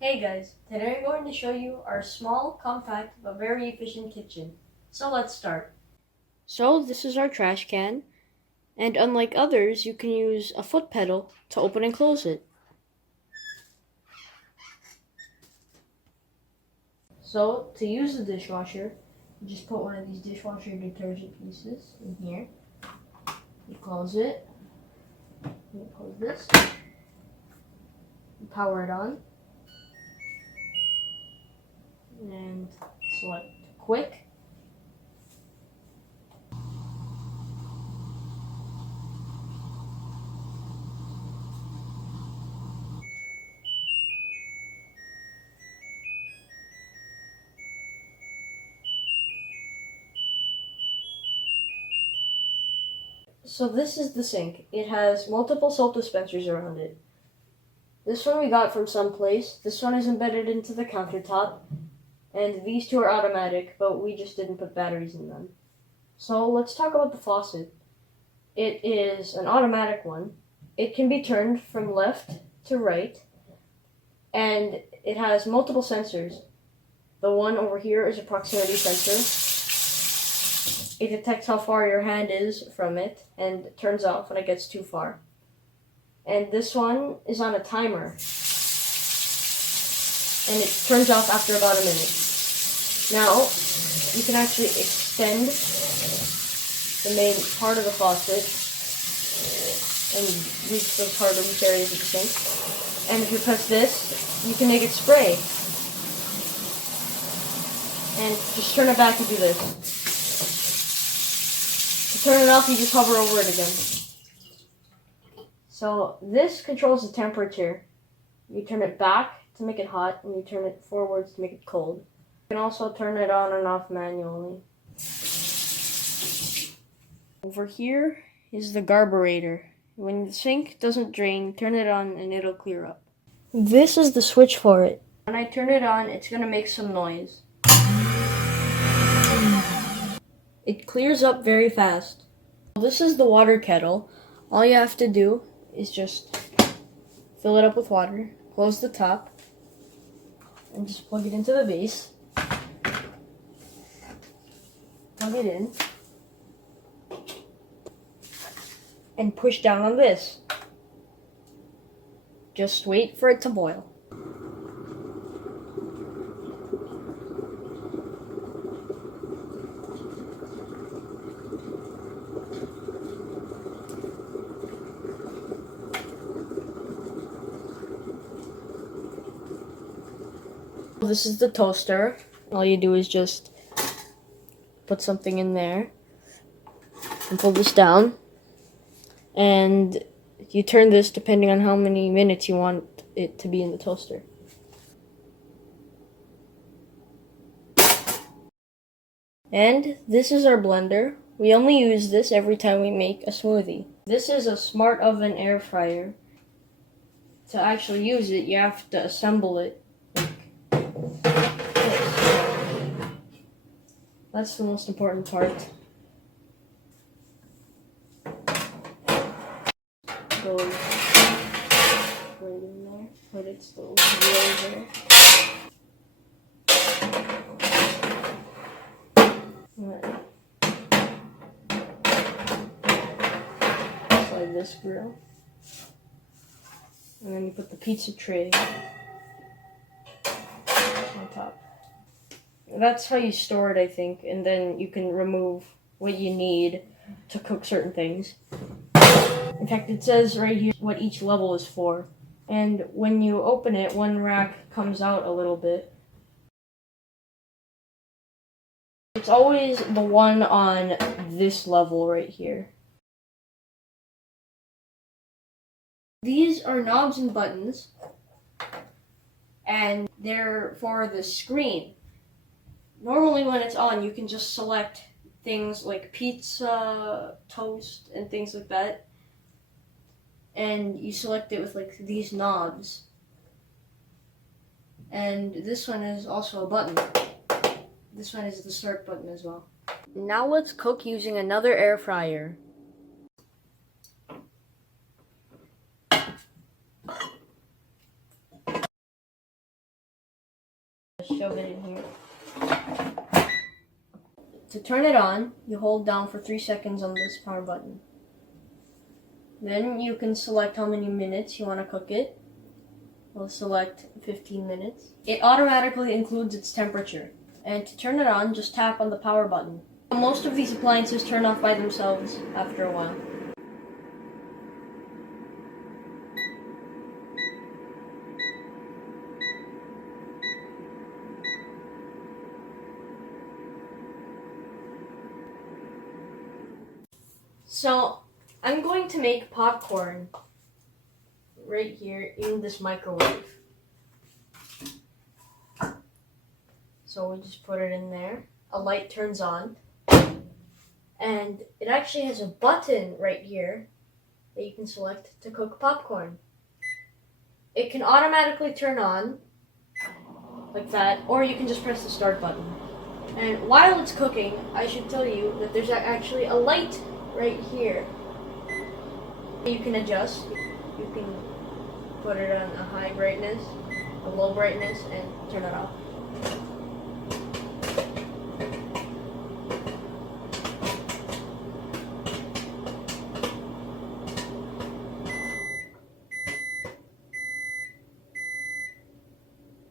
Hey guys, today I'm going to show you our small, compact, but very efficient kitchen. So let's start. So this is our trash can, and unlike others, you can use a foot pedal to open and close it. So to use the dishwasher, you just put one of these dishwasher detergent pieces in here. You close it. You close this. You power it on. And select quick. So this is the sink. It has multiple soap dispensers around it. This one we got from someplace. This one is embedded into the countertop. And these two are automatic, but we just didn't put batteries in them. So let's talk about the faucet. It is an automatic one. It can be turned from left to right. And it has multiple sensors. The one over here is a proximity sensor. It detects how far your hand is from it and turns off when it gets too far. And this one is on a timer. And it turns off after about a minute. Now, you can actually extend the main part of the faucet and reach those hard to reach areas of the sink. And if you press this, you can make it spray. And just turn it back and do this. To turn it off, you just hover over it again. So this controls the temperature. You turn it back to make it hot, and you turn it forwards to make it cold. You can also turn it on and off manually. Over here is the garburator. When the sink doesn't drain, turn it on and it'll clear up. This is the switch for it. When I turn it on, it's going to make some noise. It clears up very fast. This is the water kettle. All you have to do is just fill it up with water, close the top, and just plug it into the base. Plug it in. And push down on this. Just wait for it to boil. This is the toaster. All you do is just put something in there and pull this down. And you turn this depending on how many minutes you want it to be in the toaster. And this is our blender. We only use this every time we make a smoothie. This is a smart oven air fryer. To actually use it, you have to assemble it like this. That's the most important part. Goes right in there, put its little wheel there. Slide this grill. And then you put the pizza tray on top. That's how you store it, I think, and then you can remove what you need to cook certain things. In fact, it says right here what each level is for. And when you open it, one rack comes out a little bit. It's always the one on this level right here. These are knobs and buttons, and they're for the screen. Normally when it's on, you can just select things like pizza, toast, and things like that. And you select it with like these knobs. And this one is also a button. This one is the start button as well. Now let's cook using another air fryer. Shove it in here. To turn it on, you hold down for 3 seconds on this power button. Then you can select how many minutes you want to cook it. We'll select 15 minutes. It automatically includes its temperature. And to turn it on, just tap on the power button. Most of these appliances turn off by themselves after a while. So, I'm going to make popcorn right here in this microwave. So we just put it in there. A light turns on. And it actually has a button right here that you can select to cook popcorn. It can automatically turn on like that, or you can just press the start button. And while it's cooking, I should tell you that there's actually a light right here. You can adjust. You can put it on a high brightness, a low brightness, and turn it off.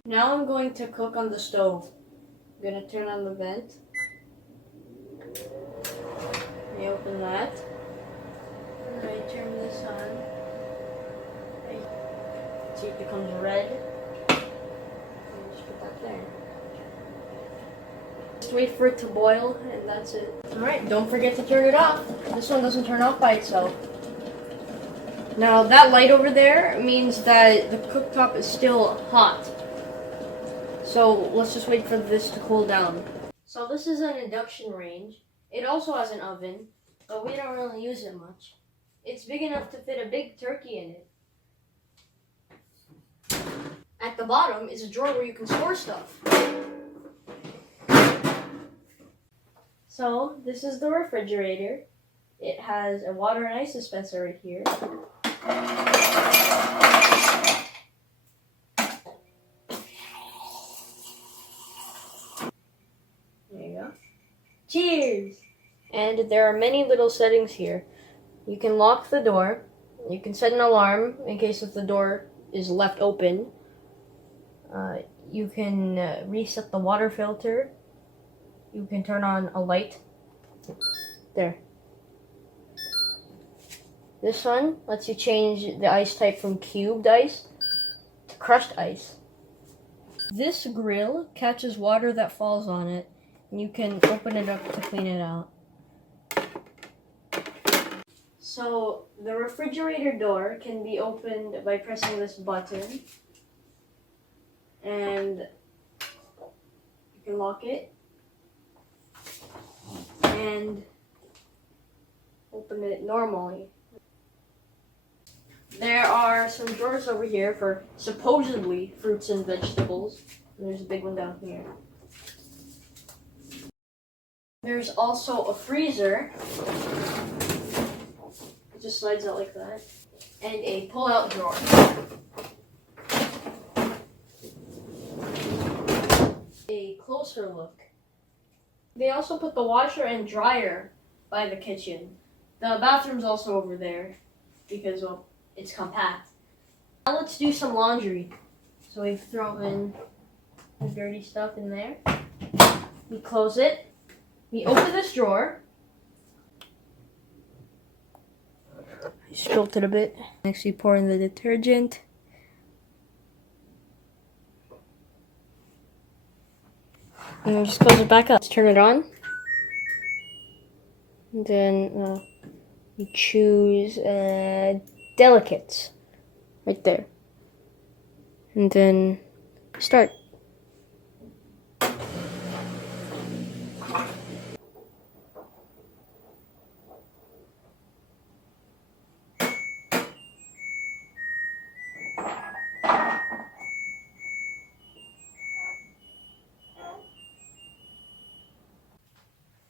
Now I'm going to cook on the stove. I'm going to turn on the vent. Let me open that. I'm going to turn this on. See if it becomes red. And just put that there. Just wait for it to boil, and that's it. Alright, don't forget to turn it off. This one doesn't turn off by itself. Now that light over there means that the cooktop is still hot. So let's just wait for this to cool down. So this is an induction range. It also has an oven, but we don't really use it much. It's big enough to fit a big turkey in it. At the bottom is a drawer where you can store stuff. So this is the refrigerator. It has a water and ice dispenser right here. There you go. Cheers! And there are many little settings here. You can lock the door. You can set an alarm in case if the door is left open. You can reset the water filter. You can turn on a light. There. This one lets you change the ice type from cubed ice to crushed ice. This grill catches water that falls on it, and you can open it up to clean it out. So the refrigerator door can be opened by pressing this button, and you can lock it and open it normally. There are some drawers over here for supposedly fruits and vegetables. And there's a big one down here. There's also a freezer. It just slides out like that. And a pull-out drawer. A closer look. They also put the washer and dryer by the kitchen. The bathroom's also over there because, well, it's compact. Now let's do some laundry. So we throw in the dirty stuff in there. We close it. We open this drawer. I spilt it a bit. Next we pour in the detergent. And just close it back up. Let's turn it on. And then you choose delicates right there. And then start.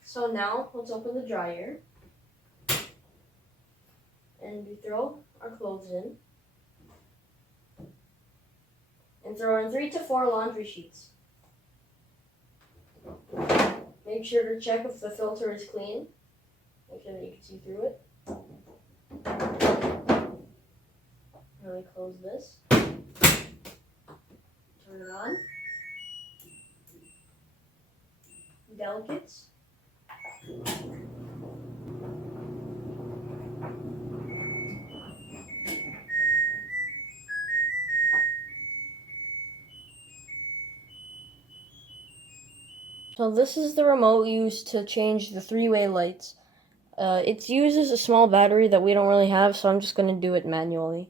So now, let's open the dryer. And we throw our clothes in. And throw in 3 to 4 laundry sheets. Make sure to check if the filter is clean. Make sure that you can see through it. Really close this. Turn it on. Delicates. So this is the remote used to change the three-way lights. It uses a small battery that we don't really have, so I'm just going to do it manually.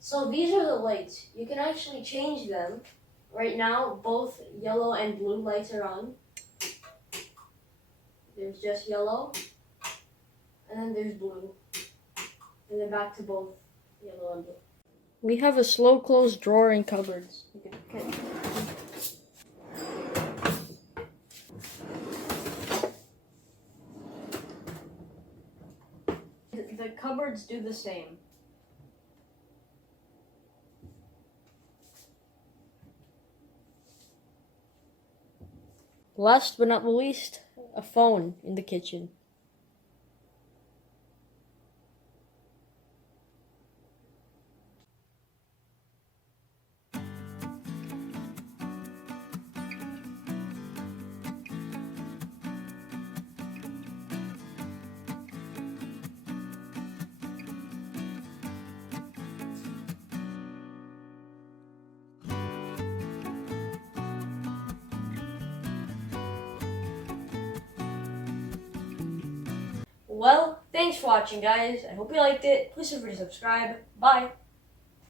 So these are the lights. You can actually change them. Right now, both yellow and blue lights are on. There's just yellow, and then there's blue. And then back to both yellow and blue. We have a slow close drawer and cupboards. The cupboards do the same. Last but not least, a phone in the kitchen. Well, thanks for watching, guys. I hope you liked it. Please feel free to subscribe. Bye.